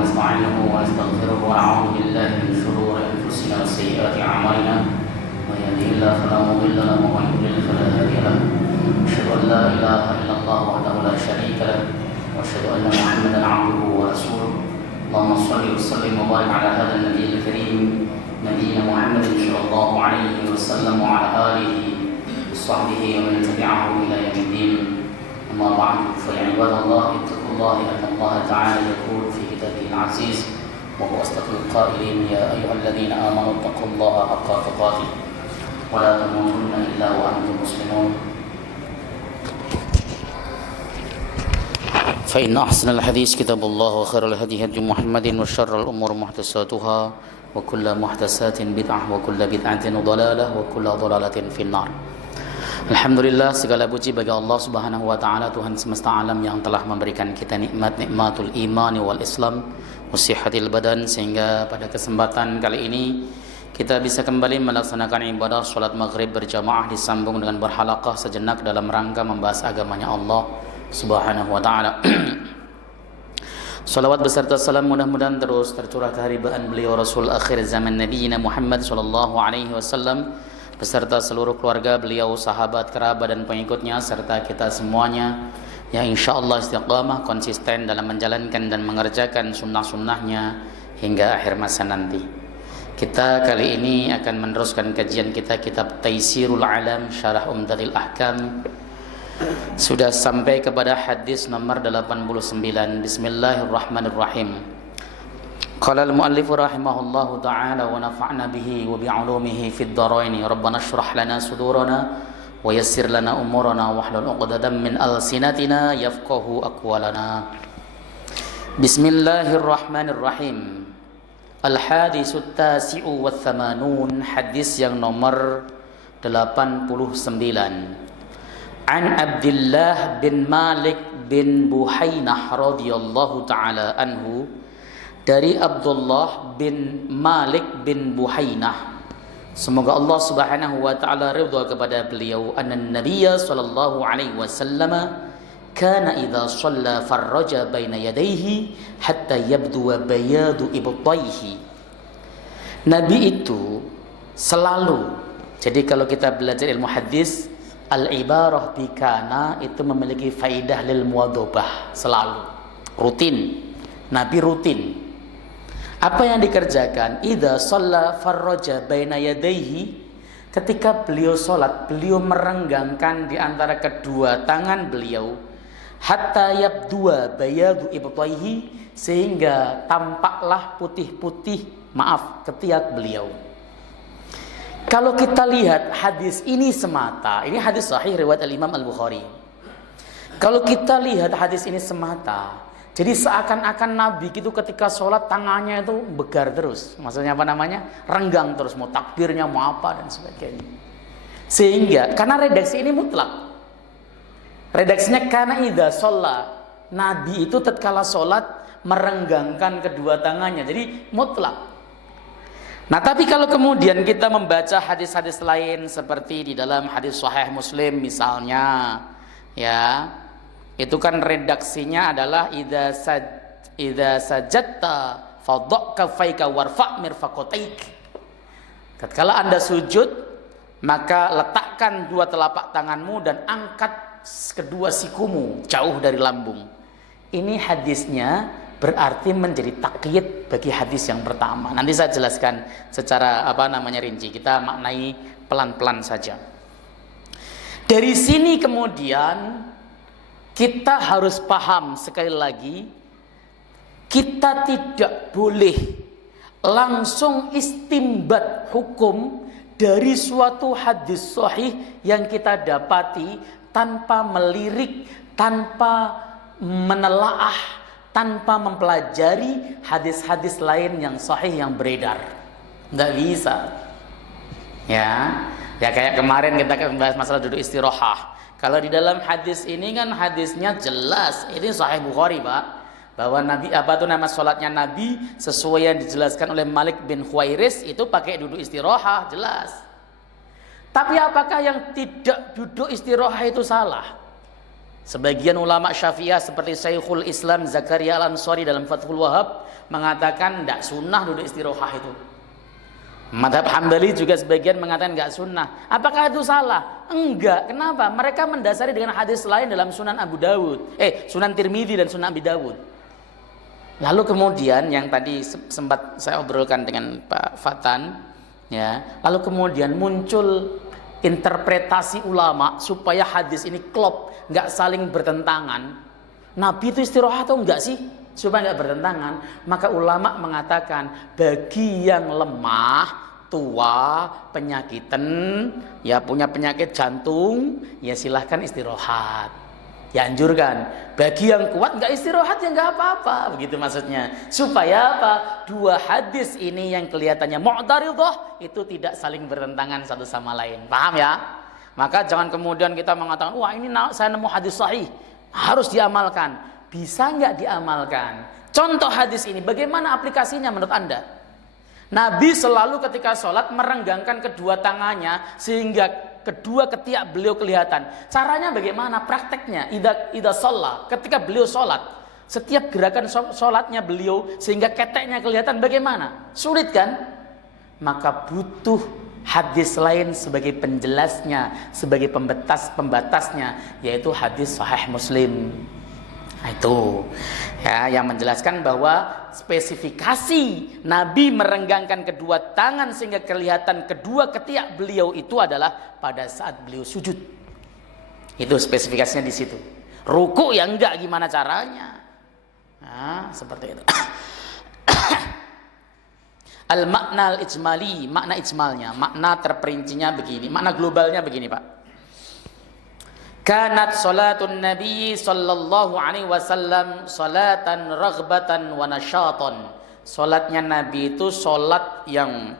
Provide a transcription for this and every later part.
ونستعينه ونستغفره ونعوذ بالله من شرور أنفسنا وسيئات أعمالنا من يهده الله فلا مضل له ومن يضلل فلا هادي له أشهد أن لا إله إلا الله وحده لا شريك له وأشهد أن محمدا عبده ورسوله اللهم صل وسلم وبارك على هذا النبي الكريم نبينا محمد صلى الله عليه وسلم وعلى آله وصحبه ومن تبعه إلى يوم الدين أما بعد فيا عباد الله اتقوا الله أن الله تعالى يقول في كتابه العزيز وهو أصدق القائلين يا أيها الذين آمنوا اتقوا الله حق تقاته ولا تموتن إلا وأنتم مسلمون فإن أحسن الحديث كتاب الله وخير الهدي هدي محمد وشر الأمور محدثاتها وكل محدثات بدعة وكل بدعة ضلالة وكل ضلالة في النار. Alhamdulillah, segala puji bagi Allah Subhanahu wa taala, Tuhan semesta alam yang telah memberikan kita nikmatul iman wal Islam wasihhatil badan, sehingga pada kesempatan kali ini kita bisa kembali melaksanakan ibadah salat maghrib berjamaah disambung dengan berhalaqah sejenak dalam rangka membahas agamanya Allah Subhanahu wa taala. Salawat beserta salam mudah-mudahan terus tercurah keharibaan beliau Rasul akhir zaman Nabi Muhammad sallallahu alaihi wasallam beserta seluruh keluarga beliau, sahabat, kerabat dan pengikutnya, serta kita semuanya yang insyaallah istiqamah konsisten dalam menjalankan dan mengerjakan sunnah-sunnahnya hingga akhir masa nanti. Kita kali ini akan meneruskan kajian kita kitab Taisirul Alam Syarah Umdatul Ahkam. Sudah sampai kepada hadis nomor 89. Bismillahirrahmanirrahim. Qala al-muallif rahimahullahu ta'ala wa nafa'na bihi wa bi'ulumihi fid dharain. Rabbana shrah lana sudurana wa yassir lana umurana wahlul 'uqdatam min alsinatina yafqahu aqwalana. Bismillahirrahmanirrahim. Al-hadisut tasi'u wa thamanun, hadis yang nomor 89. An Abdullah bin Malik bin Buhainah radhiyallahu ta'ala anhu, dari Abdullah bin Malik bin Buhainah, semoga Allah Subhanahu wa taala ridha kepada beliau, anna nabiyya sallallahu alaihi wasallam kana idza shalla farraja baina yadayhi hatta yabdu bayadu ibtayhi. Nabi itu selalu, jadi kalau kita belajar ilmu hadis, al-ibarah bi kana itu memiliki faidah lil muwadhabah, selalu rutin. Nabi rutin. Apa yang dikerjakan? Idza shalla farraja baina yadayhi, ketika beliau salat, beliau merenggangkan di antara kedua tangan beliau, hatta yabdua bayadu ibtayhi, sehingga tampaklah putih-putih, ketiak beliau. Kalau kita lihat hadis ini semata, ini hadis sahih riwayat al-Imam Al-Bukhari. Kalau kita lihat hadis ini semata, jadi seakan-akan Nabi itu ketika sholat tangannya itu begar terus. Maksudnya apa namanya? Renggang terus, mau takbirnya, mau apa dan sebagainya. Sehingga, karena redaksi ini mutlak. Redaksinya karena idza shalla, Nabi itu tatkala sholat merenggangkan kedua tangannya. Jadi mutlak. Nah, tapi kalau kemudian kita membaca hadis-hadis lain seperti di dalam hadis Sahih Muslim misalnya, ya, itu kan redaksinya adalah idza sajadta fadha kaffaika warfa' mirfaqataik. Tatkala Anda sujud, maka letakkan dua telapak tanganmu dan angkat kedua sikumu jauh dari lambung. Ini hadisnya berarti menjadi takyid bagi hadis yang pertama. Nanti saya jelaskan secara rinci. Kita maknai pelan-pelan saja. Dari sini kemudian kita harus paham sekali lagi, kita tidak boleh langsung istimbat hukum dari suatu hadis sahih yang kita dapati tanpa melirik, tanpa menelaah, tanpa mempelajari hadis-hadis lain yang sahih yang beredar. Nggak bisa. Ya kayak kemarin kita bahas masalah duduk istirahah. Kalau di dalam hadis ini kan hadisnya jelas, ini Sahih Bukhari, Pak, bahwa Nabi sholatnya Nabi sesuai yang dijelaskan oleh Malik bin Khuwairis itu pakai duduk istirahah, jelas. Tapi apakah yang tidak duduk istirahah itu salah? Sebagian ulama Syafi'iyah seperti Syekhul Islam Zakaria Al-Ansari dalam Fathul Wahhab mengatakan tidak sunnah duduk istirohah itu. Madhab Hambali juga sebagian mengatakan tidak sunnah. Apakah itu salah? Enggak. Kenapa? Mereka mendasari dengan hadis lain dalam Sunan Abu Dawud, Sunan Tirmidzi dan Sunan Abi Dawud. Lalu kemudian yang tadi sempat saya obrolkan dengan Pak Fatan, ya. Lalu kemudian muncul interpretasi ulama supaya hadis ini klop, nggak saling bertentangan. Nabi itu istirahat atau enggak sih? Supaya nggak bertentangan. Maka ulama mengatakan bagi yang lemah, tua, penyakitan, ya punya penyakit jantung, ya silahkan istirahat. Ya anjurkan. Bagi yang kuat nggak istirahat ya nggak apa-apa, begitu maksudnya. Supaya apa? Dua hadis ini yang kelihatannya mu'taridhah itu tidak saling bertentangan satu sama lain. Paham ya? Maka jangan kemudian kita mengatakan, wah ini saya nemu hadis sahih, harus diamalkan. Bisa nggak diamalkan? Contoh hadis ini, bagaimana aplikasinya menurut Anda? Nabi selalu ketika sholat merenggangkan kedua tangannya sehingga kedua ketiak beliau kelihatan. Caranya bagaimana? Prakteknya, ida sholat, ketika beliau sholat, setiap gerakan sholatnya beliau sehingga keteknya kelihatan, bagaimana? Sulit kan? Maka butuh hadis lain sebagai penjelasnya, sebagai pembatasnya, yaitu hadis Sahih Muslim. Nah, itu ya yang menjelaskan bahwa spesifikasi Nabi merenggangkan kedua tangan sehingga kelihatan kedua ketiak beliau itu adalah pada saat beliau sujud. Itu spesifikasinya di situ. Ruku ya enggak, gimana caranya? Nah, seperti itu. Al-makna al-ijmali, makna ijmalnya, makna terperincinya begini, makna globalnya begini, Pak. Kanat salatun Nabi sallallahu alaihi wasallam salatan raghbatan wa nasyatan. Salatnya Nabi itu salat yang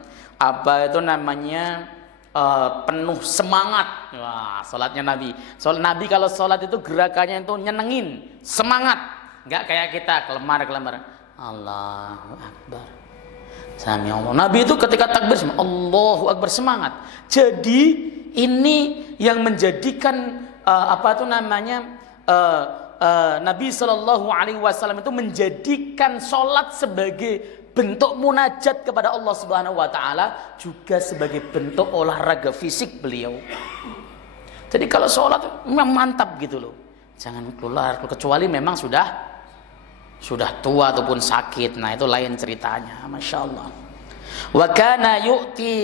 penuh semangat. Wah, salatnya Nabi. Salat Nabi kalau salat itu gerakannya itu nyenengin, semangat. Enggak kayak kita kelemar-kelemar. Allahu Akbar. Sami Allah. Nabi itu ketika takbir Allahu Akbar, semangat. Jadi ini yang menjadikan Nabi Shallallahu Alaihi Wasallam itu menjadikan sholat sebagai bentuk munajat kepada Allah Subhanahu Wa Taala, juga sebagai bentuk olahraga fisik beliau. Jadi kalau sholat memang mantap gitu loh, jangan keluar kecuali memang sudah tua ataupun sakit. Nah itu lain ceritanya. Masya Allah. Wa kana yu'ti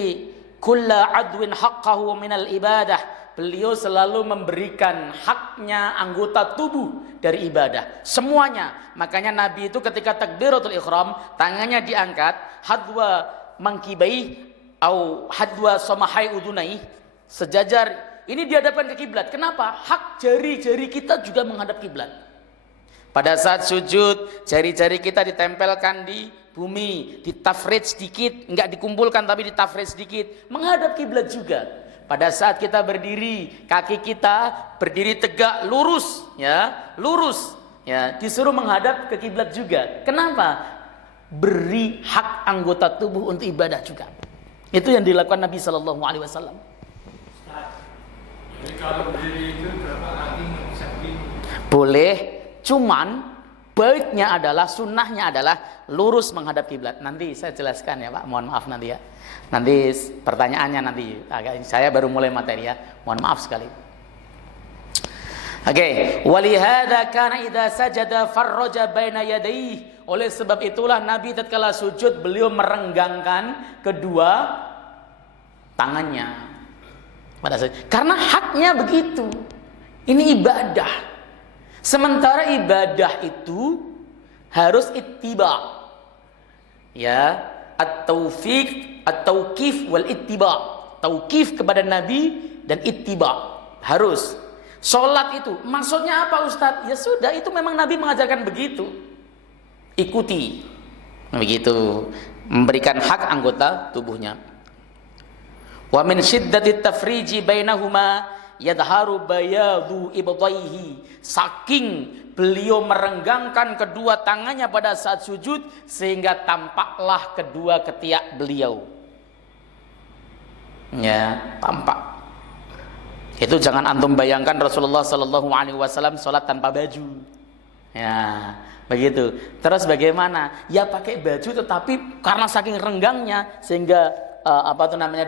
kulla adwin haqqahu minal ibadah. Beliau selalu memberikan haknya anggota tubuh dari ibadah, semuanya. Makanya Nabi itu ketika takbiratul ihram, tangannya diangkat, hadwa mangkibai atau hadwa samahai udunai, sejajar. Ini dihadapkan ke kiblat. Kenapa? Hak jari-jari kita juga menghadap kiblat. Pada saat sujud, jari-jari kita ditempelkan di bumi, ditafrid sedikit, enggak dikumpulkan tapi ditafrid sedikit, menghadap kiblat juga. Pada saat kita berdiri, kaki kita berdiri tegak, lurus, disuruh menghadap ke kiblat juga. Kenapa? Beri hak anggota tubuh untuk ibadah juga. Itu yang dilakukan Nabi Shallallahu Alaihi Wasallam. Jadi kalau berdiri itu berapa kaki bisa berdiri? Boleh, cuman baiknya adalah, sunnahnya adalah lurus menghadap kiblat. Nanti saya jelaskan ya Pak, mohon maaf nanti ya. Nanti pertanyaannya nanti, saya baru mulai materi ya, mohon maaf sekali. Oke, walihada kana idza sajada farraja baina yadayhi. Oleh sebab itulah Nabi tatkala sujud beliau merenggangkan kedua tangannya. Karena haknya begitu. Ini ibadah. Sementara ibadah itu harus ittiba. Ya, at-taufiq, at-tauqif wal ittiba. Tauqif kepada Nabi dan ittiba. Harus. Salat itu maksudnya apa Ustaz? Ya sudah, itu memang Nabi mengajarkan begitu. Ikuti. Begitu. Memberikan hak anggota tubuhnya. Wa min syiddati tafriji bainahuma yadharu bayadu ibtaihi. Saking beliau merenggangkan kedua tangannya pada saat sujud sehingga tampaklah kedua ketiak beliau. Ya, tampak. Itu jangan antum bayangkan Rasulullah Sallallahu Alaihi Wasallam sholat tanpa baju. Ya, begitu. Terus bagaimana? Ya pakai baju, tetapi karena saking renggangnya sehingga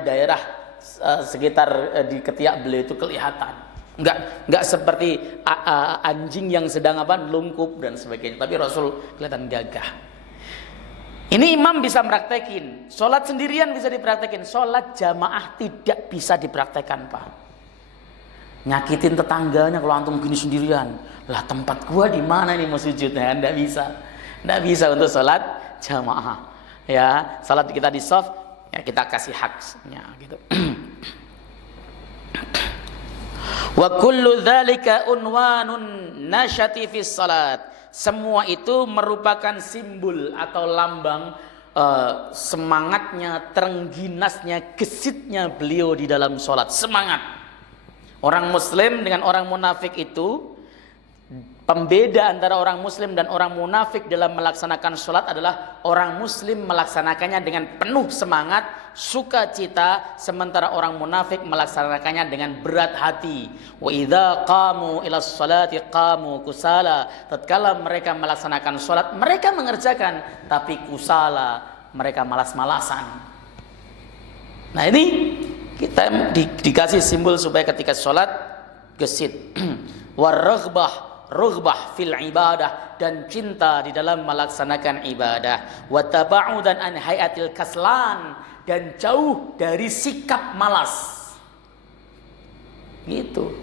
daerah sekitar di ketiak beliau itu kelihatan. Enggak seperti anjing yang sedang lungkup dan sebagainya. Tapi Rasul kelihatan gagah. Ini imam bisa mempraktekin, sholat sendirian bisa dipraktekin, sholat jamaah tidak bisa dipraktekkan, Pak. Nyakitin tetangganya kalau antum gini sendirian, lah tempat gua di mana nih mau sujudnya? Nggak bisa untuk sholat jamaah. Ya, sholat kita di shaf, ya kita kasih haknya gitu. Wa kullu dzalika unwanun nasyati fi salat. Semua itu merupakan simbol atau lambang semangatnya, terengginasnya, gesitnya beliau di dalam sholat. Semangat. Orang muslim dengan orang munafik itu, pembeda antara orang muslim dan orang munafik dalam melaksanakan sholat adalah orang muslim melaksanakannya dengan penuh semangat, sukacita, sementara orang munafik melaksanakannya dengan berat hati. Wa idza qamu ila sholati qamu kusala. Tatkala mereka melaksanakan sholat, mereka mengerjakan, tapi kusala, mereka malas-malasan. Nah ini kita dikasih simbol supaya ketika sholat gesit. Rughbah fil ibadah, dan cinta di dalam melaksanakan ibadah. Wa taba'udan an hayatil kaslan, dan jauh dari sikap malas. Gitu.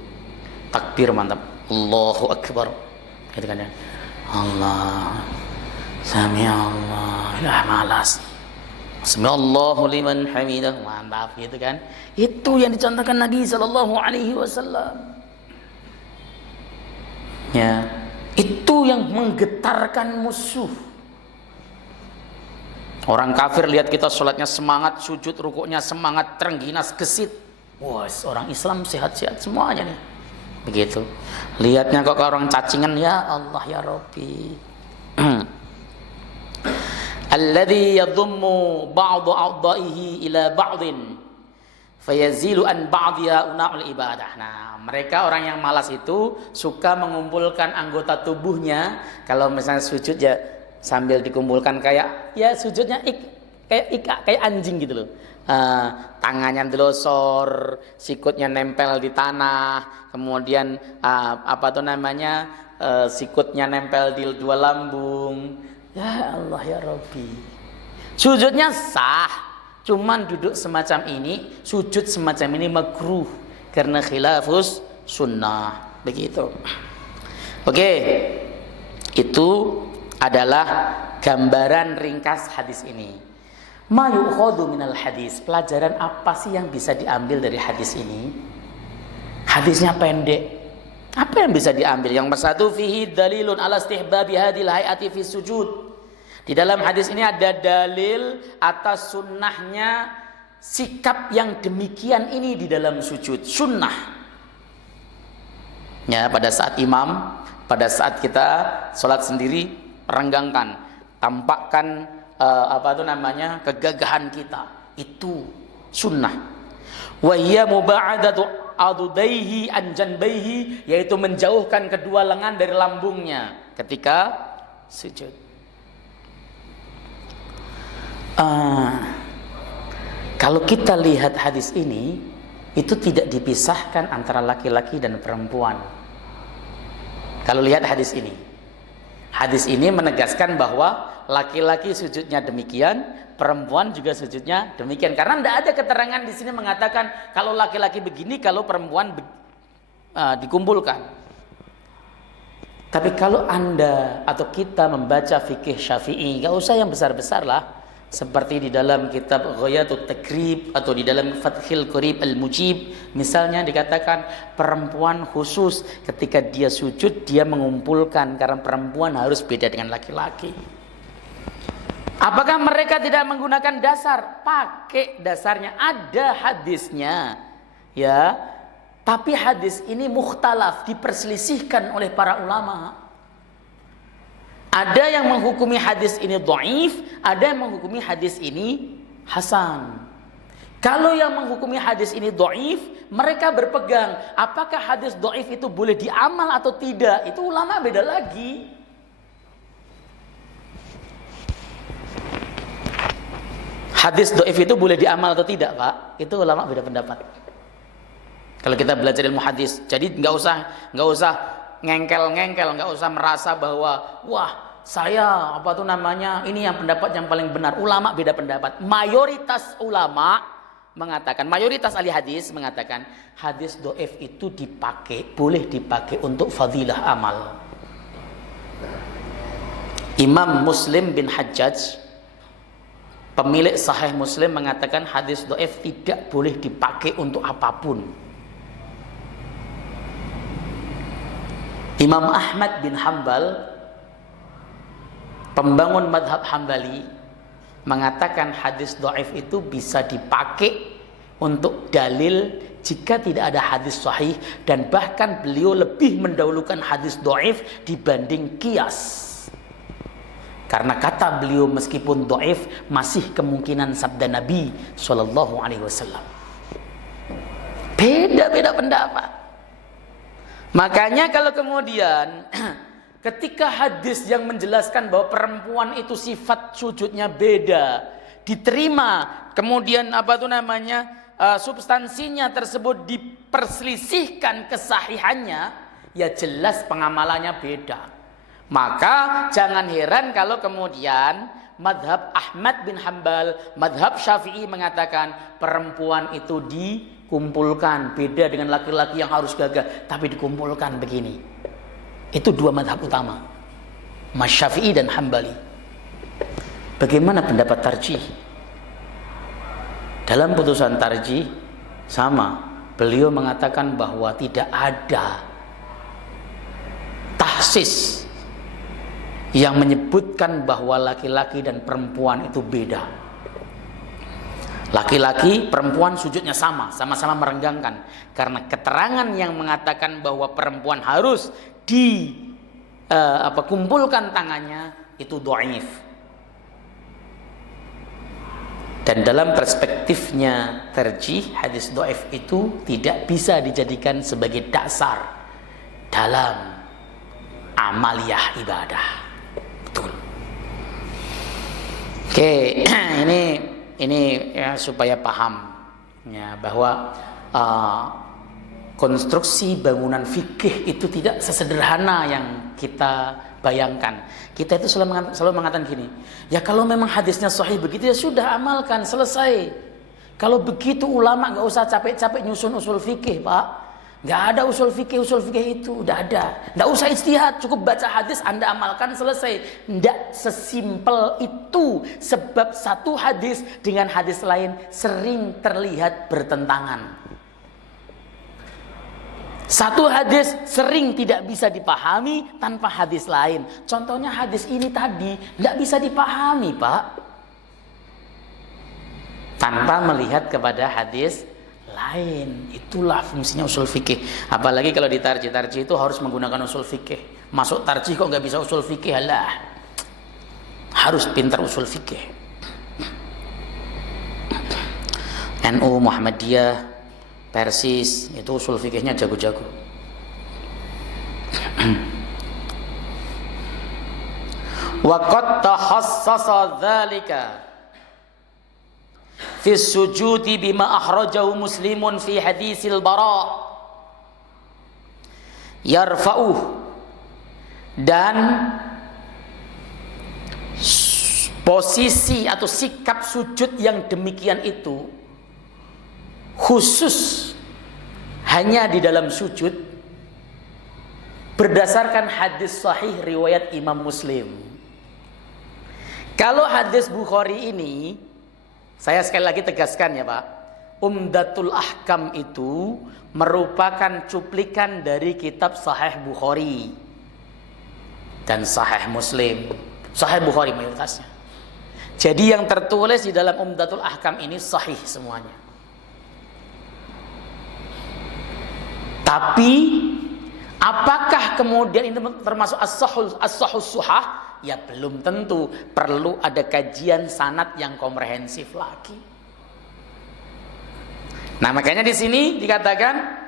Takbir mantap. Allahu akbar. Gitu kan ya. Allah. Sami Allah. Ya malas. Sami Allahu liman hamidah. Mantap gitu kan. Itu yang dicontohkan Nabi sallallahu alaihi wasallam. Ya, itu yang menggetarkan musuh. Orang kafir lihat kita sholatnya semangat, sujud rukuknya semangat, terengginas, gesit. Wah, orang Islam sehat-sehat semuanya nih. Begitu. Lihatnya kok orang cacingan, ya Allah ya Rabbi. Alladzi yadhummu ba'du a'dha'ihi ila ba'din fayazilu an ba'dhiha una'ul ibadah. Nah, mereka orang yang malas itu suka mengumpulkan anggota tubuhnya. Kalau misalnya sujud ya sambil dikumpulkan kayak ya sujudnya kayak anjing gitu loh. Tangannya delosor, sikutnya nempel di tanah, kemudian sikutnya nempel di dua lambung. Ya Allah ya Rabbi. Sujudnya sah. Cuman duduk semacam ini, sujud semacam ini makruh karena khilafus sunnah. Begitu. Oke. Itu adalah gambaran ringkas hadis ini. Ma yu'khadhu minal hadis. Pelajaran apa sih yang bisa diambil dari hadis ini? Hadisnya pendek. Apa yang bisa diambil? Yang satu, fihi dalilun ala istihbabi hadhil hayati fi sujud. Di dalam hadis ini ada dalil atas sunnahnya sikap yang demikian ini di dalam sujud. Sunnah. Ya, pada saat imam, pada saat kita sholat sendiri, renggangkan, tampakkan kegagahan kita. Itu sunnah. Wa hiya muba'adatu adudaihi an janbaihi, yaitu menjauhkan kedua lengan dari lambungnya ketika sujud. Kalau kita lihat hadis ini, itu tidak dipisahkan antara laki-laki dan perempuan. Kalau lihat hadis ini menegaskan bahwa laki-laki sujudnya demikian, perempuan juga sujudnya demikian. Karena tidak ada keterangan di sini mengatakan kalau laki-laki begini, kalau perempuan dikumpulkan. Tapi kalau Anda atau kita membaca fikih Syafi'i, gak usah yang besar-besar lah. Seperti di dalam kitab Ghayatut Takrib atau di dalam Fathil Qarib Al-Mujib, misalnya dikatakan perempuan khusus ketika dia sujud dia mengumpulkan, karena perempuan harus beda dengan laki-laki. Apakah mereka tidak menggunakan dasar? Pakai dasarnya, ada hadisnya. Ya. Tapi hadis ini mukhtalaf, diperselisihkan oleh para ulama. Ada yang menghukumi hadis ini dhaif, ada yang menghukumi hadis ini hasan. Kalau yang menghukumi hadis ini dhaif, mereka berpegang apakah hadis dhaif itu boleh diamal atau tidak. Itu ulama beda lagi. Hadis dhaif itu boleh diamal atau tidak, Pak? Itu ulama beda pendapat. Kalau kita belajar ilmu hadis, jadi nggak usah ngengkel, nggak usah merasa bahwa wah saya ini yang pendapat yang paling benar. Ulama beda pendapat. Mayoritas ulama mengatakan, mayoritas ahli hadis mengatakan hadis dhaif itu boleh dipakai untuk fadilah amal. Imam Muslim bin Hajjaj, pemilik Sahih Muslim, mengatakan hadis dhaif tidak boleh dipakai untuk apapun. Imam Ahmad bin Hanbal, pembangun madhab Hambali, mengatakan hadis dhaif itu bisa dipakai untuk dalil jika tidak ada hadis sahih, dan bahkan beliau lebih mendahulukan hadis dhaif dibanding qiyas. Karena kata beliau meskipun dhaif masih kemungkinan sabda Nabi SAW. Beda-beda pendapat. Makanya kalau kemudian ketika hadis yang menjelaskan bahwa perempuan itu sifat sujudnya beda diterima, kemudian substansinya tersebut diperselisihkan kesahihannya, ya jelas pengamalannya beda. Maka jangan heran kalau kemudian madhab Ahmad bin Hanbal, madhab Syafi'i mengatakan perempuan itu dikumpulkan, beda dengan laki-laki yang harus gagah, tapi dikumpulkan begini. Itu dua madhab utama, Mas Syafi'i dan Hambali. Bagaimana pendapat tarjih? Dalam putusan tarjih sama, beliau mengatakan bahwa tidak ada tahsis yang menyebutkan bahwa laki-laki dan perempuan itu beda. Laki-laki, perempuan sujudnya sama-sama merenggangkan. Karena keterangan yang mengatakan bahwa perempuan harus kumpulkan tangannya itu dhaif. Dan dalam perspektifnya tarjih, hadis dhaif itu tidak bisa dijadikan sebagai dasar dalam amaliyah ibadah. Betul. Oke, ini ya, supaya paham ya, bahwa konstruksi bangunan fikih itu tidak sesederhana yang kita bayangkan. Kita itu selalu mengatakan gini, ya kalau memang hadisnya sahih begitu ya sudah amalkan, selesai. Kalau begitu ulama nggak usah capek-capek nyusun usul fikih, Pak. Nggak ada usul fikih itu, udah ada. Nggak usah ijtihad, cukup baca hadis, Anda amalkan, selesai. Nggak sesimpel itu, sebab satu hadis dengan hadis lain sering terlihat bertentangan. Satu hadis sering tidak bisa dipahami tanpa hadis lain. Contohnya hadis ini tadi nggak bisa dipahami, Pak, tanpa melihat kepada hadis lain. Itulah fungsinya usul fikih. Apalagi kalau di tarjih itu harus menggunakan usul fikih. Masuk tarjih kok nggak bisa usul fikih? Alah, harus pintar usul fikih. NU, Muhammadiyah, Persis itu usul fikihnya jago-jago. Wa qad takhassasa dzalika fi sujudi bima akhrajahu Muslimun fi hadisil Bara yarfa'uh, dan posisi atau sikap sujud yang demikian itu khusus hanya di dalam sujud berdasarkan hadis sahih riwayat Imam Muslim. Kalau hadis Bukhari ini, saya sekali lagi tegaskan ya Pak, Umdatul Ahkam itu merupakan cuplikan dari kitab Sahih Bukhari dan Sahih Muslim. Sahih Bukhari mayoritasnya. Jadi yang tertulis di dalam Umdatul Ahkam ini sahih semuanya. Tapi apakah kemudian ini termasuk as-sahhus suhah? Ya belum tentu, perlu ada kajian sanad yang komprehensif lagi. Nah, makanya di sini dikatakan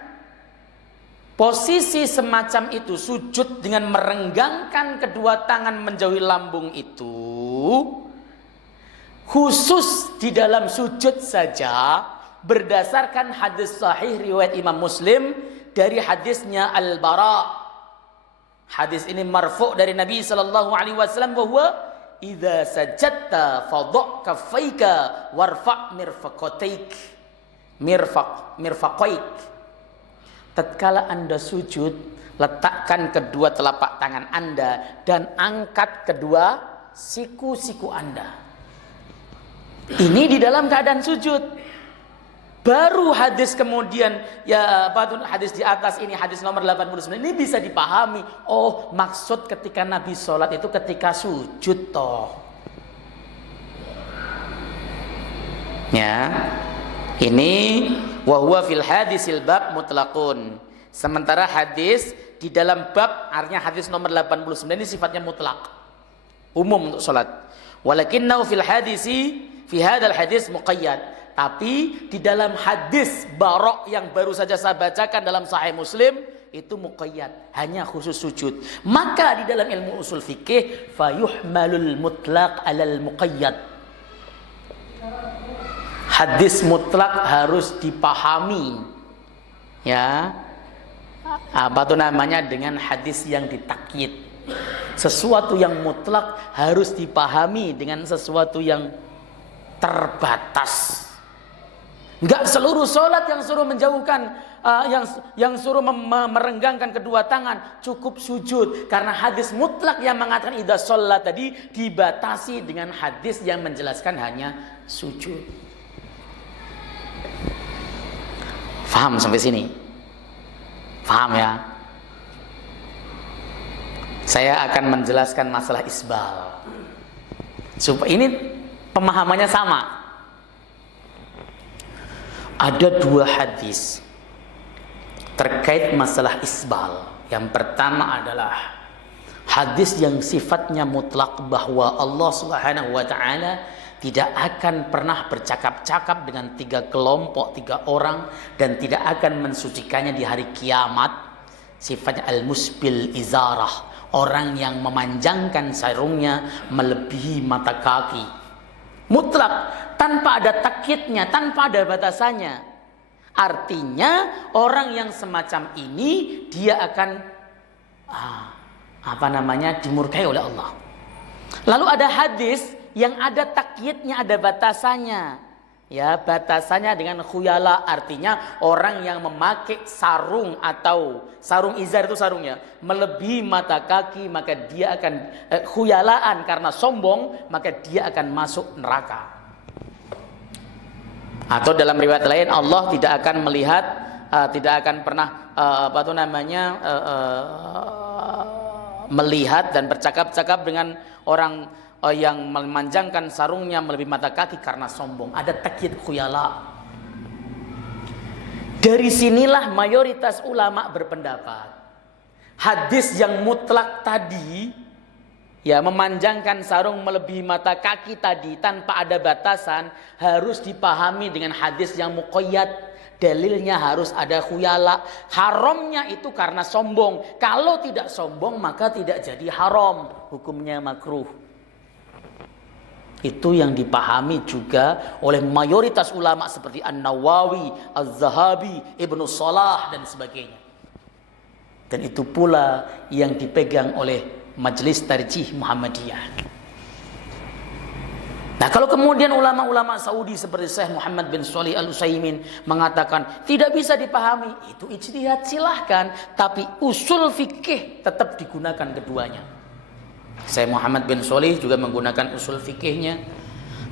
posisi semacam itu, sujud dengan merenggangkan kedua tangan menjauhi lambung itu, khusus di dalam sujud saja, berdasarkan hadis sahih riwayat Imam Muslim dari hadisnya Al-Bara. Hadis ini marfu' dari Nabi sallallahu alaihi wasallam, bahwa idza sajadta fadha' kaffaika warfa' mirfaqaik. Tatkala Anda sujud, letakkan kedua telapak tangan Anda dan angkat kedua siku-siku Anda. Ini di dalam keadaan sujud. Baru hadis kemudian, ya hadis di atas ini, hadis nomor 89 ini bisa dipahami. Oh, maksud ketika Nabi sholat itu ketika sujud toh. Ya, ini wahwa fil hadisil bab mutlaqun. Sementara hadis di dalam bab, artinya hadis nomor 89 ini sifatnya mutlak, umum untuk sholat. Walakinnahu fil hadisi fi hadal hadis muqayyad. Tapi di dalam hadis Bara' yang baru saja saya bacakan dalam Sahih Muslim itu muqayyad, hanya khusus sujud. Maka di dalam ilmu usul fikih fayuhmalul mutlaq alal muqayyad. Hadis mutlak harus dipahami, ya, apa itu namanya, dengan hadis yang ditakyid. Sesuatu yang mutlak harus dipahami dengan sesuatu yang terbatas. Enggak seluruh sholat yang suruh menjauhkan, yang suruh merenggangkan kedua tangan, cukup sujud. Karena hadis mutlak yang mengatakan idza sholat tadi dibatasi dengan hadis yang menjelaskan hanya sujud. Faham sampai sini? Faham ya? Saya akan menjelaskan masalah isbal. Supaya ini pemahamannya sama. Ada dua hadis terkait masalah isbal. Yang pertama adalah hadis yang sifatnya mutlak, bahwa Allah Subhanahu wa taala tidak akan pernah bercakap-cakap dengan tiga kelompok, tiga orang, dan tidak akan mensucikannya di hari kiamat. Sifatnya al-musbil izarah, orang yang memanjangkan sarungnya melebihi mata kaki. Mutlak, tanpa ada takyidnya, tanpa ada batasannya. Artinya orang yang semacam ini dia akan dimurkai oleh Allah. Lalu ada hadis yang ada takyidnya, ada batasannya. Ya, batasannya dengan khuyala, artinya orang yang memakai sarung atau sarung izar itu sarungnya melebihi mata kaki, maka dia akan khuyalaan karena sombong, maka dia akan masuk neraka. Atau dalam riwayat lain, Allah tidak akan melihat, tidak akan pernah melihat dan bercakap-cakap dengan orang yang memanjangkan sarungnya melebihi mata kaki karena sombong. Ada takyid khuyala. Dari sinilah mayoritas ulama berpendapat hadis yang mutlak tadi, ya, memanjangkan sarung melebihi mata kaki tadi tanpa ada batasan, harus dipahami dengan hadis yang muqayyad. Dalilnya harus ada khuyala. Haramnya itu karena sombong. Kalau tidak sombong maka tidak jadi haram, hukumnya makruh. Itu yang dipahami juga oleh mayoritas ulama seperti An-Nawawi, Az-Zahabi, Ibnu Salah dan sebagainya. Dan itu pula yang dipegang oleh Majelis Tarjih Muhammadiyah. Nah, kalau kemudian ulama-ulama Saudi seperti Syekh Muhammad bin Shalih Al-Utsaimin mengatakan tidak bisa dipahami, itu ijtihad, silahkan, tapi usul fikih tetap digunakan keduanya. Syekh Muhammad bin Shalih juga menggunakan usul fikihnya.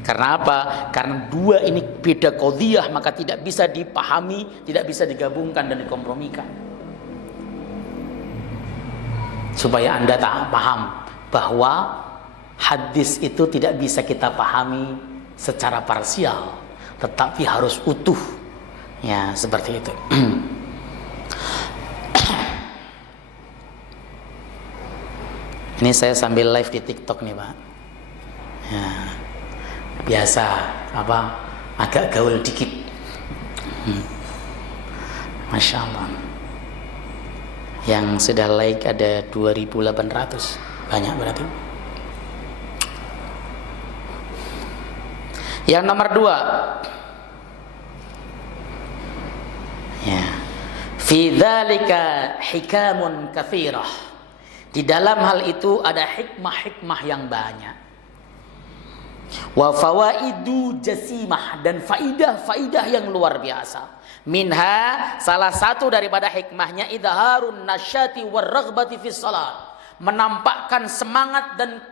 Karena apa? Karena dua ini beda qadhiyah, maka tidak bisa dipahami, tidak bisa digabungkan dan dikompromikan. Supaya Anda tak paham bahwa hadis itu tidak bisa kita pahami secara parsial, tetapi harus utuh. Ya, seperti itu. Ini saya sambil live di TikTok nih, Pak. Ya, biasa agak gaul dikit. Masya Allah. Yang sudah like ada 2.800. Banyak berarti. Yang nomor 2. Ya. Fi dzalika hikamun katsirah. Di dalam hal itu ada hikmah-hikmah yang banyak. Wa fawaidu jasimah, dan faidah-faidah yang luar biasa. Minha, salah satu daripada hikmahnya idharun nasyati warraghbati fis salat, menampakkan semangat dan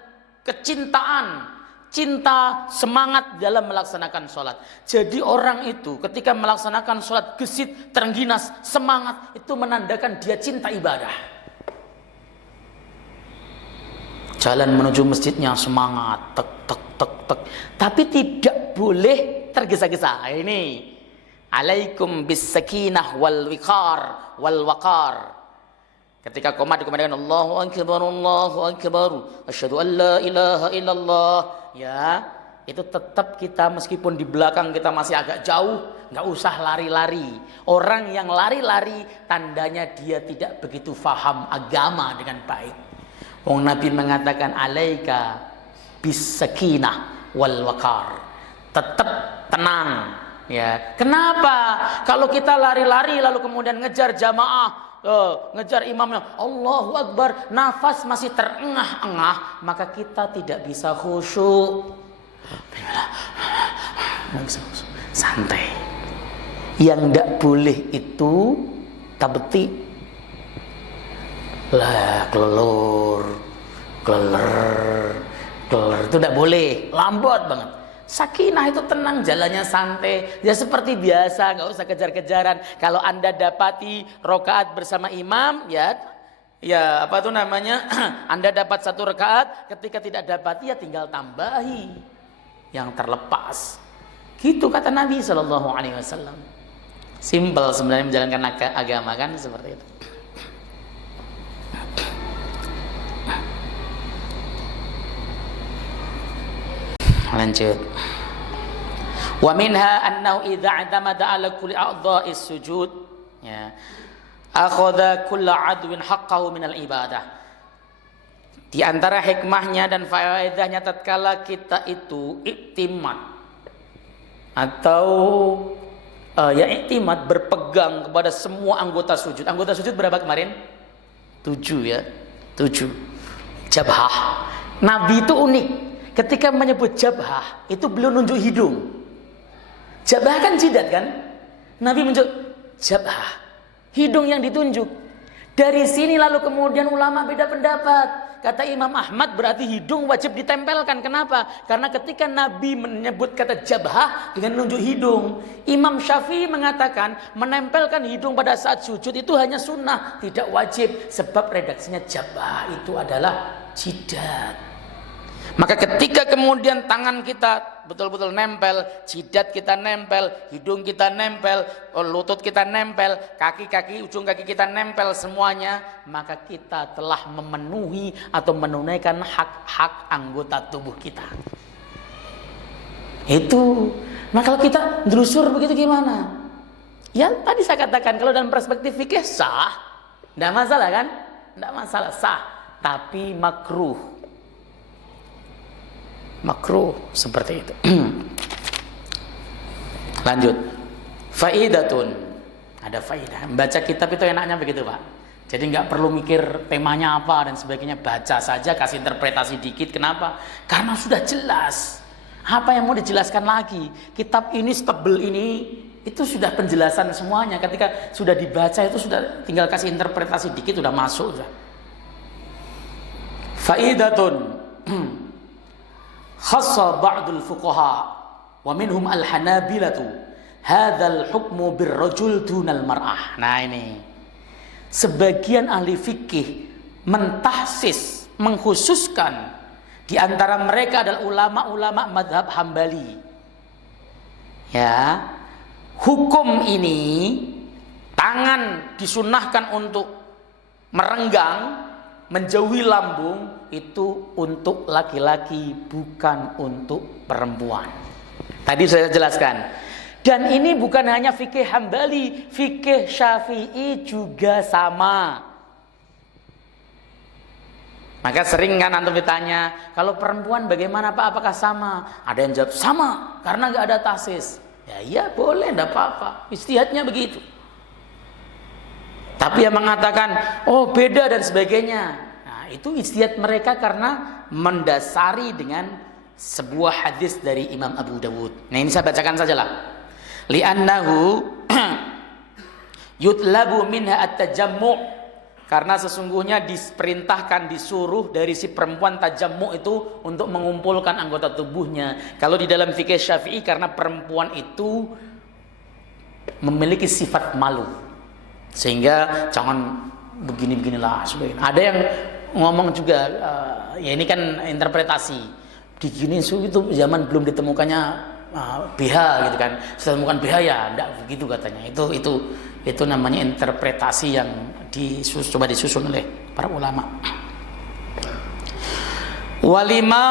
kecintaan, cinta, semangat dalam melaksanakan sholat. Jadi orang itu ketika melaksanakan sholat gesit, terengginas, semangat, itu menandakan dia cinta ibadah. Jalan menuju masjidnya semangat, tek tek tek tek, tapi tidak boleh tergesa-gesa. Ini alaikum bis sakinah wal wiqar wal waqar. Ketika qomat dikumandangkan Allahu akbar, asyhadu an la ilaha illallah, ya, itu tetap kita meskipun di belakang kita masih agak jauh, nggak usah lari-lari. Orang yang lari-lari tandanya dia tidak begitu faham agama dengan baik. Wong Nabi mengatakan alaika bis sakinah wal waqar. Tetap tenang, ya. Kenapa? Kalau kita lari-lari lalu kemudian ngejar jamaah, ngejar imamnya, Allahu Akbar, nafas masih terengah-engah, maka kita tidak bisa khusyuk. Santai. Yang tidak boleh itu tabeti. Lah, kelelur, itu tidak boleh, lambat banget. Sakinah itu tenang, jalannya santai, ya seperti biasa, nggak usah kejar-kejaran. Kalau Anda dapati rokaat bersama imam, ya apa tuh namanya, Anda dapat 1 rakaat, ketika tidak dapati ya tinggal tambahi yang terlepas. Gitu kata Nabi SAW. Simpel sebenarnya menjalankan agama kan seperti itu. Lanjut. Wa minha annahu idza i'tamada ala kulli a'dha'is sujud, ya, akhadha kullu 'adwin haqqahu minal ibadah. Di antara hikmahnya dan faedahnya tatkala kita itu iktimad atau iktimad, berpegang kepada semua anggota sujud. Anggota sujud berapa kemarin? 7 ya. 7. Jabhah. Nabi itu unik. Ketika menyebut jabhah, itu beliau nunjuk hidung. Jabhah kan jidat kan? Nabi menunjuk jabhah, hidung yang ditunjuk. Dari sini lalu kemudian ulama beda pendapat. Kata Imam Ahmad berarti hidung wajib ditempelkan. Kenapa? Karena ketika Nabi menyebut kata jabhah dengan nunjuk hidung. Imam Syafi'i mengatakan menempelkan hidung pada saat sujud itu hanya sunnah, tidak wajib. Sebab redaksinya jabhah itu adalah jidat. Maka ketika kemudian tangan kita betul-betul nempel, jidat kita nempel, hidung kita nempel, lutut kita nempel, kaki-kaki, ujung kaki kita nempel semuanya, maka kita telah memenuhi atau menunaikan hak-hak anggota tubuh kita. Itu. Nah kalau kita nelusur begitu gimana? Ya tadi saya katakan kalau dalam perspektif fikih sah, tidak masalah kan? Tidak masalah, sah, tapi makruh. Makruh seperti itu. Lanjut. Faidatun. Ada faidah. Baca kitab itu enaknya begitu, Pak. Jadi nggak perlu mikir temanya apa dan sebagainya. Baca saja, kasih interpretasi dikit. Kenapa? Karena sudah jelas. Apa yang mau dijelaskan lagi? Kitab ini setebel ini, itu sudah penjelasan semuanya. Ketika sudah dibaca itu sudah tinggal kasih interpretasi dikit sudah masuk. Faidatun. Khassa ba'dul fuqaha wa minhum al-hanabilatu hadzal hukmu birrajul dunal mar'ah. Nah ini sebagian ahli fikih mentahsis, mengkhususkan di antara mereka adalah ulama-ulama madhab Hambali. Ya, hukum ini tangan disunahkan untuk merenggang, menjauhi lambung, itu untuk laki-laki bukan untuk perempuan. Tadi saya jelaskan. Dan ini bukan hanya fikih Hambali, fikih Syafi'i juga sama. Maka sering kan antum ditanya, kalau perempuan bagaimana Pak? Apakah sama? Ada yang jawab sama, karena nggak ada takhsis. Ya iya boleh, enggak apa-apa. Ijtihadnya begitu. Tapi yang mengatakan, oh beda dan sebagainya. Nah itu ijtihad mereka karena mendasari dengan sebuah hadis dari Imam Abu Dawud. Nah ini saya bacakan sajalah. Li'annahu yutlabu minha at-tajammu'. Karena sesungguhnya diperintahkan, disuruh dari si perempuan tajammu itu untuk mengumpulkan anggota tubuhnya. Kalau di dalam fikih Syafi'i karena perempuan itu memiliki sifat malu, sehingga jangan begini-beginilah sebagainya. Ada yang ngomong juga, ya ini kan interpretasi. Di gini itu zaman belum ditemukannya BH gitu kan. Setelah ditemukan BH ya enggak begitu katanya. Itu namanya interpretasi yang coba disusun oleh para ulama. Walima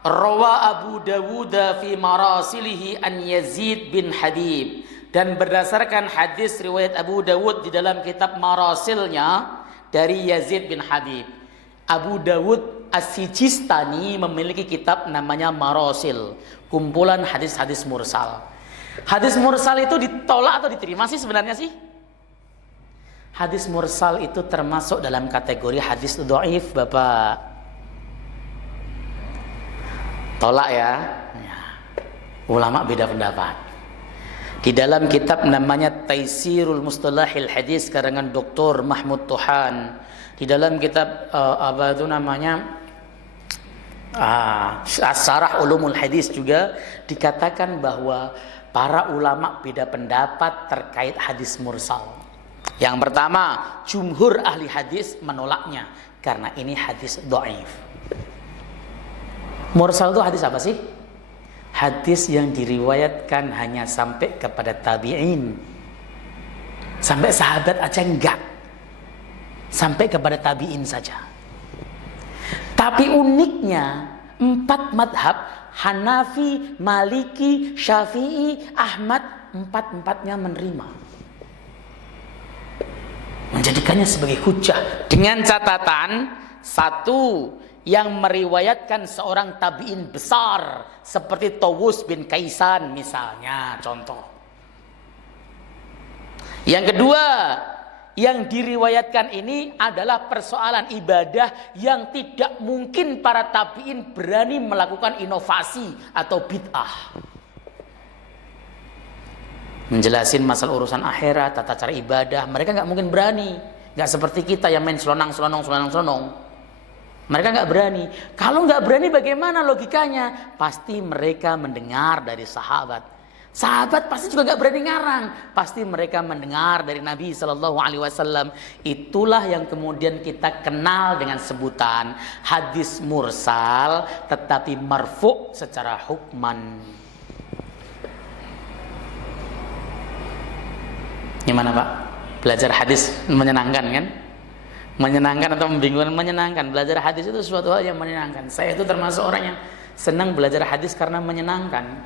rawa Abu Dawud fi marasilihi an Yazid bin Habib, dan berdasarkan hadis riwayat Abu Dawud di dalam kitab marasilnya dari Yazid bin Habib. Abu Dawud As-Sijistani memiliki kitab namanya Marasil, kumpulan hadis-hadis mursal. Hadis mursal itu ditolak atau diterima sih sebenarnya sih? Hadis mursal itu termasuk dalam kategori hadis dhaif, Bapak. Tolak ya. Ulama beda pendapat. Di dalam kitab namanya Taisirul Mustalahil Hadis karangan Dr. Mahmud Tuhan. Di dalam kitab apa itu namanya As-Sarah Ulumul Hadis juga dikatakan bahwa para ulama beda pendapat terkait hadis mursal. Yang pertama, jumhur ahli hadis menolaknya karena ini hadis dhaif. Mursal itu hadis apa sih? Hadis yang diriwayatkan hanya sampai kepada tabi'in. Sampai sahabat aja enggak. Sampai kepada tabi'in saja. Tapi uniknya 4 madhab, Hanafi, Maliki, Syafi'i, Ahmad, 4-4-nya menerima, menjadikannya sebagai hujah, dengan catatan satu, yang meriwayatkan seorang tabi'in besar seperti Tawus bin Kaisan misalnya, contoh. Yang kedua, yang diriwayatkan ini adalah persoalan ibadah yang tidak mungkin para tabi'in berani melakukan inovasi atau bid'ah. Menjelasin masalah urusan akhirat, tata cara ibadah, mereka nggak mungkin berani. Nggak seperti kita yang main selonang. Mereka nggak berani. Kalau nggak berani bagaimana logikanya? Pasti mereka mendengar dari sahabat. Sahabat pasti juga nggak berani ngarang. Pasti mereka mendengar dari Nabi SAW. Itulah yang kemudian kita kenal dengan sebutan hadis mursal, tetapi marfu' secara hukman. Gimana Pak? Belajar hadis menyenangkan kan? Menyenangkan atau membingungkan? Menyenangkan. Belajar hadis itu suatu hal yang menyenangkan. Saya itu termasuk orang yang senang belajar hadis karena menyenangkan.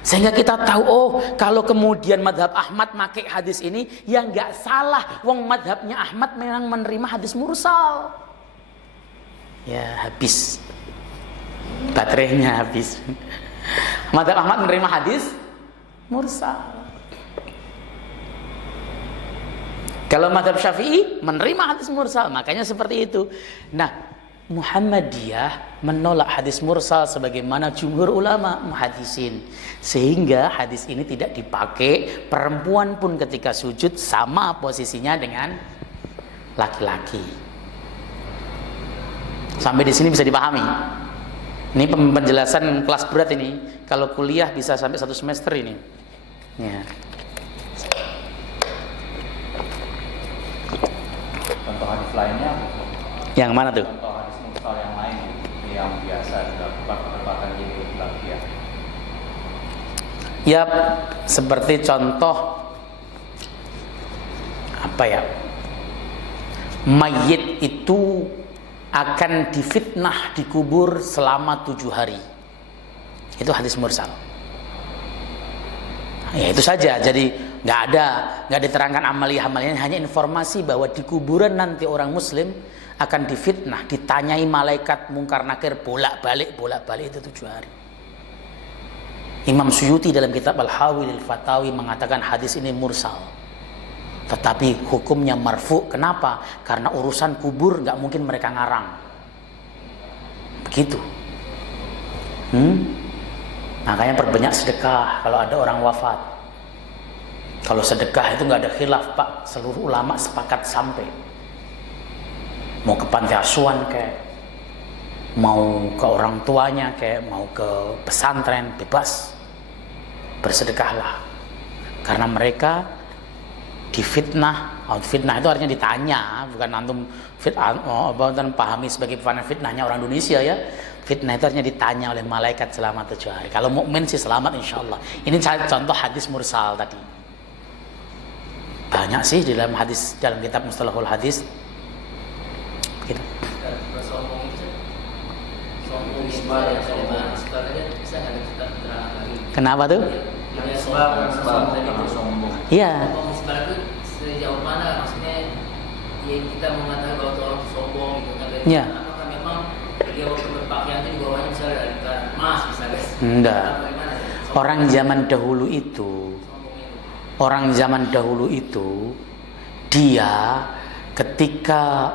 Sehingga kita tahu, oh kalau kemudian madhab Ahmad pakai hadis ini, ya nggak salah. Wong madhabnya Ahmad memang menerima hadis mursal. Ya habis. Baterainya habis. Madhab Ahmad menerima hadis mursal. Kalau madhab Syafi'i menerima hadis mursal, makanya seperti itu. Nah, Muhammadiyah menolak hadis mursal sebagaimana jumhur ulama muhaddisin, sehingga hadis ini tidak dipakai. Perempuan pun ketika sujud sama posisinya dengan laki-laki. Sampai di sini bisa dipahami. Ini penjelasan kelas berat ini. Kalau kuliah bisa sampai 1 semester ini. Ya. Contoh hadis lainnya? Yang mana tuh? Contoh hadis mursal yang lain yang biasa dilakukan perdebatan di Belgia. Ya, seperti contoh apa ya? Mayit itu akan difitnah dikubur selama 7 hari. Itu hadis mursal. Ya itu saja. Jadi nggak diterangkan amaliyah-amaliyahnya, hanya informasi bahwa di kuburan nanti orang muslim akan difitnah, ditanyai malaikat mungkar nakir bolak-balik itu 7 hari. Imam Suyuti dalam kitab Al-Hawil Al-Fatawi mengatakan hadis ini mursal, tetapi hukumnya marfu. Kenapa? Karena urusan kubur nggak mungkin mereka ngarang. Begitu. Makanya perbanyak sedekah kalau ada orang wafat. Kalau sedekah itu nggak ada khilaf, Pak. Seluruh ulama sepakat sampai. Mau ke panti asuhan kayak, mau ke orang tuanya kayak, mau ke pesantren, bebas. Bersedekahlah. Karena mereka difitnah. Fitnah itu artinya ditanya, bukan antum pahami sebagai fitnahnya orang Indonesia ya. Fitnah itu artinya ditanya oleh malaikat selama 7 hari. Kalau mukmin sih selamat insyaallah. Ini contoh hadis mursal tadi. Banyak sih di dalam hadis, dalam kitab Mustalahul Hadis. Gitu. Sombong isbal ya, sombong isbalnya bisa nggak kita terang lagi? Kenapa tuh? Sombong. Iya. Sombong isbal itu sejauh mana maksudnya? Ya kita mengatakan bahwa orang sombong gitu kan? Iya. Apakah memang dia waktu berpakaian itu di bawahnya misalnya ada emas misalnya? Enggak. Orang zaman dahulu itu dia ketika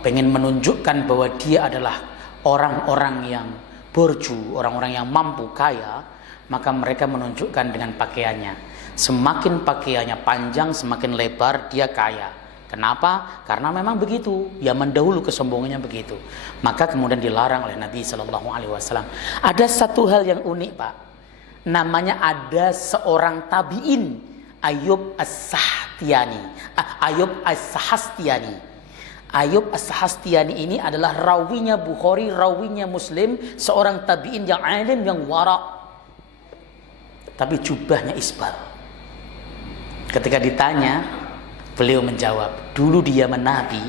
pengen menunjukkan bahwa dia adalah orang-orang yang borju, orang-orang yang mampu, kaya, maka mereka menunjukkan dengan pakaiannya. Semakin pakaiannya panjang, semakin lebar, dia kaya. Kenapa? Karena memang begitu. Zaman dahulu kesombongannya begitu. Maka kemudian dilarang oleh Nabi SAW. Ada satu hal yang unik, Pak. Namanya ada seorang tabi'in, Ayub As-Sahastiani. Ayub As-Sahastiani ini adalah rawinya Bukhari, rawinya Muslim, seorang tabi'in yang alim, yang wara. Tapi jubahnya isbal. Ketika ditanya, beliau menjawab, dulu di zaman Nabi,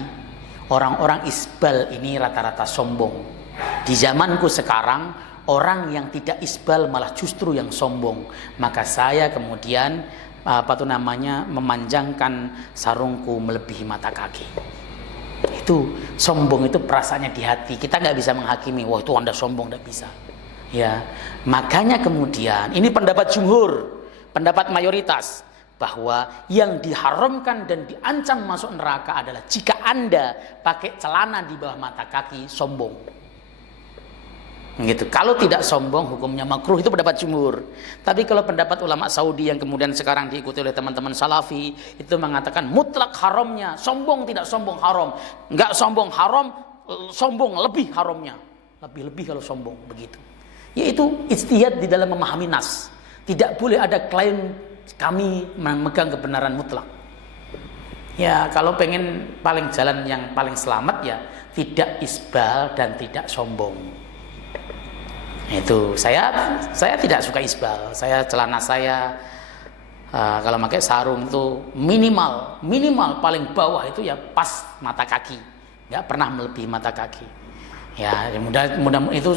orang-orang isbal ini rata-rata sombong. Di zamanku sekarang, orang yang tidak isbal malah justru yang sombong. Maka saya kemudian memanjangkan sarungku melebihi mata kaki. Itu sombong, itu perasaannya di hati. Kita nggak bisa menghakimi, wah itu Anda sombong, nggak bisa. Ya, makanya kemudian ini pendapat jumhur, pendapat mayoritas, bahwa yang diharamkan dan diancam masuk neraka adalah jika Anda pakai celana di bawah mata kaki, sombong. Gitu. Kalau tidak sombong, hukumnya makruh. Itu pendapat jumhur. Tapi kalau pendapat ulama Saudi yang kemudian sekarang diikuti oleh teman-teman Salafi, itu mengatakan mutlak haramnya, sombong tidak sombong haram. Enggak sombong haram, sombong lebih haramnya. Lebih-lebih kalau sombong, begitu. Yaitu ijtihad di dalam memahami nas. Tidak boleh ada klaim kami memegang kebenaran mutlak. Ya, kalau pengen jalan yang paling selamat ya tidak isbal dan tidak sombong. Itu saya tidak suka isbal. Celana saya kalau pakai sarung itu minimal paling bawah itu ya pas mata kaki, nggak pernah melebihi mata kaki. Ya, mudah itu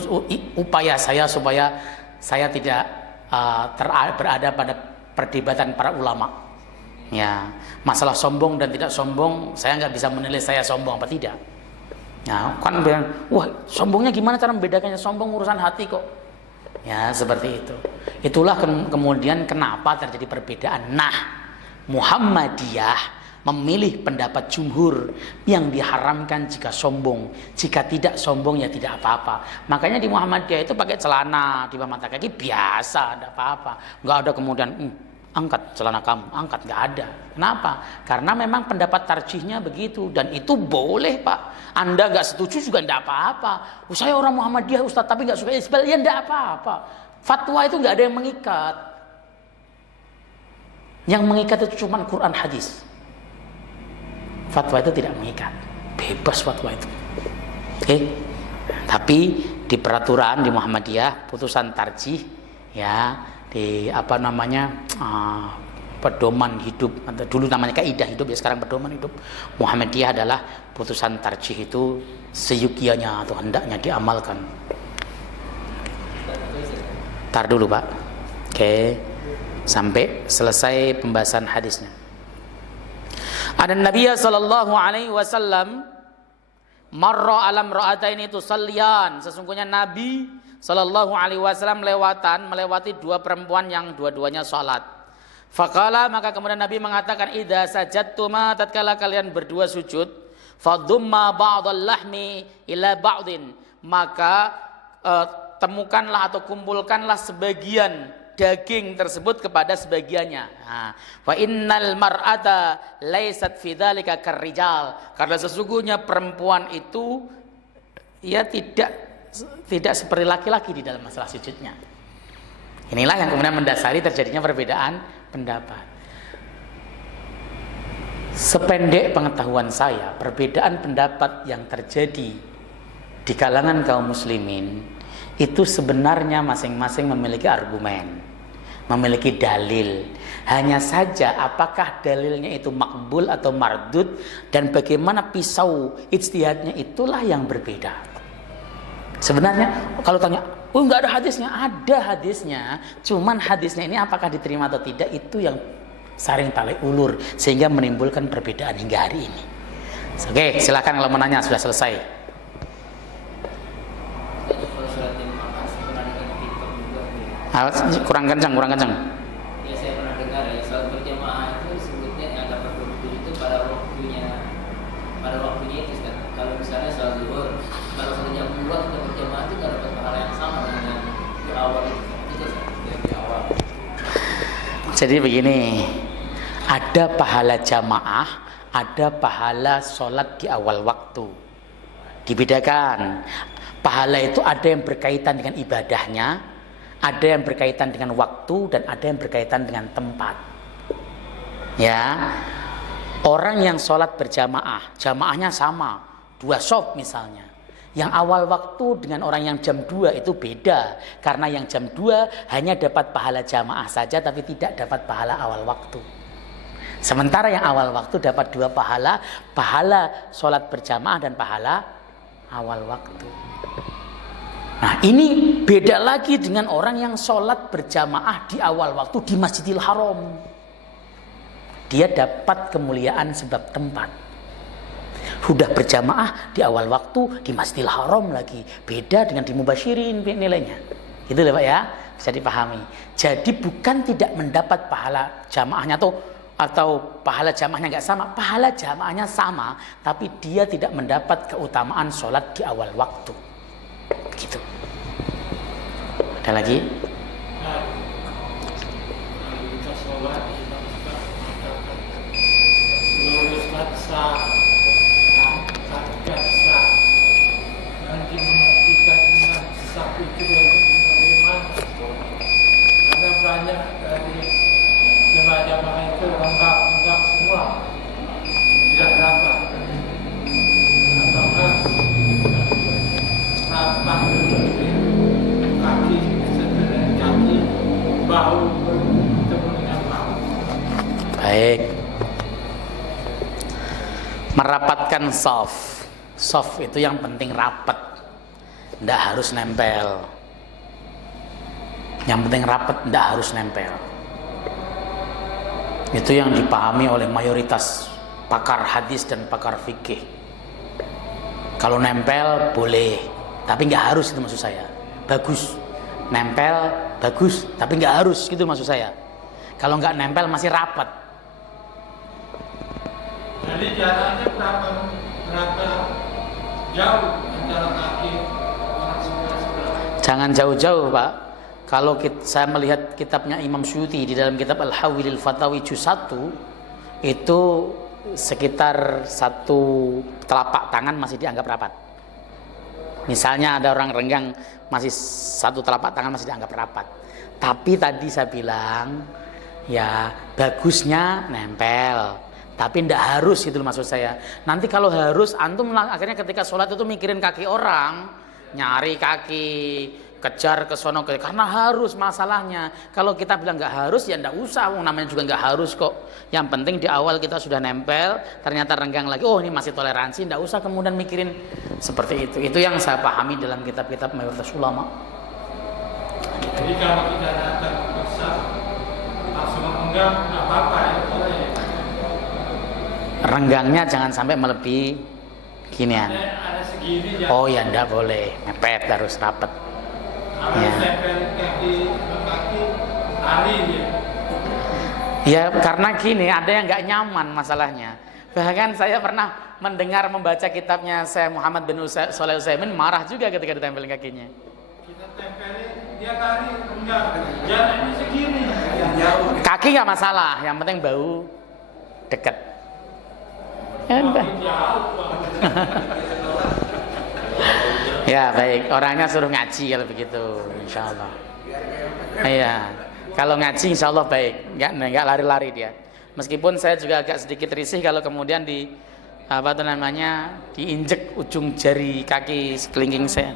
upaya saya supaya saya tidak berada pada perdebatan para ulama. Ya, masalah sombong dan tidak sombong, saya nggak bisa menilai saya sombong apa tidak. Ya, kan bilang, wah sombongnya gimana cara membedakannya? Sombong urusan hati kok. Ya, seperti itu. Itulah kemudian kenapa terjadi perbedaan. Nah, Muhammadiyah memilih pendapat jumhur yang diharamkan jika sombong. Jika tidak sombong ya tidak apa-apa. Makanya di Muhammadiyah itu pakai celana di bawah mata kaki biasa, tidak apa-apa. Nggak ada kemudian angkat celana kamu, angkat, nggak ada. Kenapa? Karena memang pendapat tarjihnya begitu, dan itu boleh, Pak. Anda nggak setuju juga nggak apa-apa. Saya orang Muhammadiyah Ustaz, tapi nggak suka isbal, ya nggak apa-apa. Fatwa itu nggak ada yang mengikat. Yang mengikat itu cuma Quran hadis. Fatwa itu tidak mengikat, bebas fatwa itu. Oke. Tapi di peraturan di Muhammadiyah putusan tarjih ya, di pedoman hidup, atau dulu namanya kaidah hidup ya, sekarang pedoman hidup Muhammadiyah adalah putusan tarjih itu seyukianya atau hendaknya diamalkan. Tar dulu Pak, Oke, sampai selesai pembahasan hadisnya. Ada Nabi sallallahu alaihi wasallam marra alam ra'ataini tusalliyan. Sesungguhnya Nabi sallallahu alaihi wasallam melewati dua perempuan yang dua-duanya salat. Faqala, maka kemudian Nabi mengatakan, idza sajadtuma, tatkala kalian berdua sujud, fadumma ba'dal lahmi ila ba'din, maka temukanlah atau kumpulkanlah sebagian daging tersebut kepada sebagiannya. Wa innal mar'ata laysat fi dzalika karrijal, karena sesungguhnya perempuan itu ya tidak seperti laki-laki di dalam masalah sujudnya. Inilah yang kemudian mendasari terjadinya perbedaan pendapat. Sependek pengetahuan saya, perbedaan pendapat yang terjadi di kalangan kaum muslimin itu sebenarnya masing-masing memiliki argumen, memiliki dalil. Hanya saja apakah dalilnya itu makbul atau mardud, dan bagaimana pisau ijtihadnya itulah yang berbeda. Sebenarnya kalau tanya, oh enggak ada hadisnya, ada hadisnya. Cuman hadisnya ini apakah diterima atau tidak, itu yang saring tarik ulur sehingga menimbulkan perbedaan hingga hari ini. Oke, silakan kalau mau nanya, sudah selesai. Kurang kencang. Ya, saya pernah dengar ya, salat berjamaah itu sebutnya yang dapat berwudu itu pada waktunya itu kan. Kalau misalnya salat zuhur, kalau salat jam 2 kita berjamaah itu tidak dapat pahala yang sama dengan di awal itu di awal. Jadi begini, ada pahala jamaah, ada pahala sholat di awal waktu. Dibedakan. Pahala itu ada yang berkaitan dengan ibadahnya, ada yang berkaitan dengan waktu, dan ada yang berkaitan dengan tempat. Ya, orang yang sholat berjamaah, jamaahnya sama, 2 shaf misalnya. Yang awal waktu dengan orang yang jam 2 itu beda, karena yang jam 2 hanya dapat pahala jamaah saja, tapi tidak dapat pahala awal waktu. Sementara yang awal waktu dapat 2 pahala, pahala sholat berjamaah dan pahala awal waktu. Nah, ini beda lagi dengan orang yang sholat berjamaah di awal waktu di Masjidil Haram. Dia dapat kemuliaan sebab tempat. Sudah berjamaah di awal waktu di Masjidil Haram lagi, beda dengan di Mubasyirin nilainya. Itu lho Pak ya, bisa dipahami. Jadi bukan tidak mendapat pahala jamaahnya atau pahala jamaahnya nggak sama, pahala jamaahnya sama, tapi dia tidak mendapat keutamaan sholat di awal waktu. Begitu. Ada lagi? Kita sholat kita luruskan sah, angkatkan sah, nanti menghentikan dengan sah itu bagaimana? Karena banyak dari jemaah-jemaah itu enggak semua tidak dapat, ataukah rapat kaki setelah kaki bahu bertemu dengan bahu. Baik. Merapatkan shaf. Shaf itu yang penting rapat, tidak harus nempel. Yang penting rapat, tidak harus nempel. Itu yang dipahami oleh mayoritas pakar hadis dan pakar fikih. Kalau nempel boleh, tapi nggak harus, itu maksud saya. Bagus, nempel bagus, tapi nggak harus, gitu maksud saya. Kalau nggak nempel masih rapat. Jadi jaraknya berapa jauh antara kaki orang sebelah? Jangan jauh-jauh Pak. Kalau saya melihat kitabnya Imam Suyuti di dalam kitab Al-Hawilil Fatawi juz 1, itu sekitar 1 telapak tangan masih dianggap rapat. Misalnya ada orang renggang, masih 1 telapak tangan masih dianggap rapat. Tapi tadi saya bilang, ya bagusnya nempel, tapi tidak harus, itu maksud saya. Nanti kalau harus, antum akhirnya ketika sholat itu mikirin kaki orang, nyari kaki, kejar ke sono, karena harus masalahnya. Kalau kita bilang nggak harus, ya nggak usah, namanya juga nggak harus kok. Yang penting di awal kita sudah nempel, ternyata renggang lagi, oh ini masih toleransi, nggak usah kemudian mikirin seperti itu. Itu yang saya pahami dalam kitab-kitab mayoritas ulama. Jadi kalau kita datang Ustaz. Langsung enggak apa-apa ya. Boleh. Renggangnya jangan sampai melebihi ginian. Ada segini ya. Oh ya, enggak boleh, mepet harus rapet. Kalau Ya. tempel kaki lari dia. Ya karena gini, ada yang nggak nyaman masalahnya. Bahkan saya pernah mendengar membaca kitabnya Syekh Muhammad bin Shalih Utsaimin marah juga ketika ditempelin kakinya. Kita tempelin dia lari enggak. Jalannya segini. Jauh. Kaki nggak masalah, yang penting bau deket. Ya udah. Ya baik, orangnya suruh ngaji kalau begitu, insya Allah. Iya, kalau ngaji insya Allah baik, nggak lari-lari dia. Meskipun saya juga agak sedikit risih kalau kemudian diinjek ujung jari kaki sekelingking saya.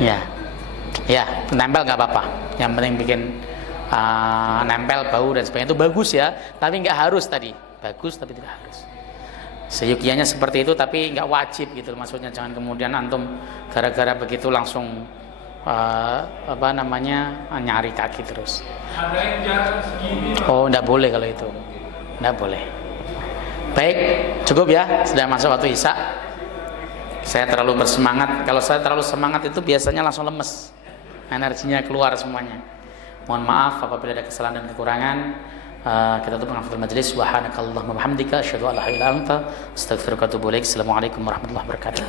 Ya, ya, nempel nggak apa-apa. Yang penting bikin nempel bau dan sebagainya itu bagus ya, tapi nggak harus tadi. Bagus tapi tidak harus. Seyukianya seperti itu tapi nggak wajib gitu, maksudnya jangan kemudian antum gara-gara begitu langsung nyari kaki terus. Ada yang jarak segini. Oh, nggak boleh kalau itu, nggak boleh. Baik, cukup ya, sudah masuk waktu isya. Saya terlalu bersemangat. Kalau saya terlalu semangat itu biasanya langsung lemes, energinya keluar semuanya. Mohon maaf apabila ada kesalahan dan kekurangan. Kita tutup menghafal majelis. Subhanakallahumma wa bihamdika asyhadu an la ilaha illa anta astaghfiruka wa atubu ilaik. Assalamualaikum warahmatullahi wabarakatuh.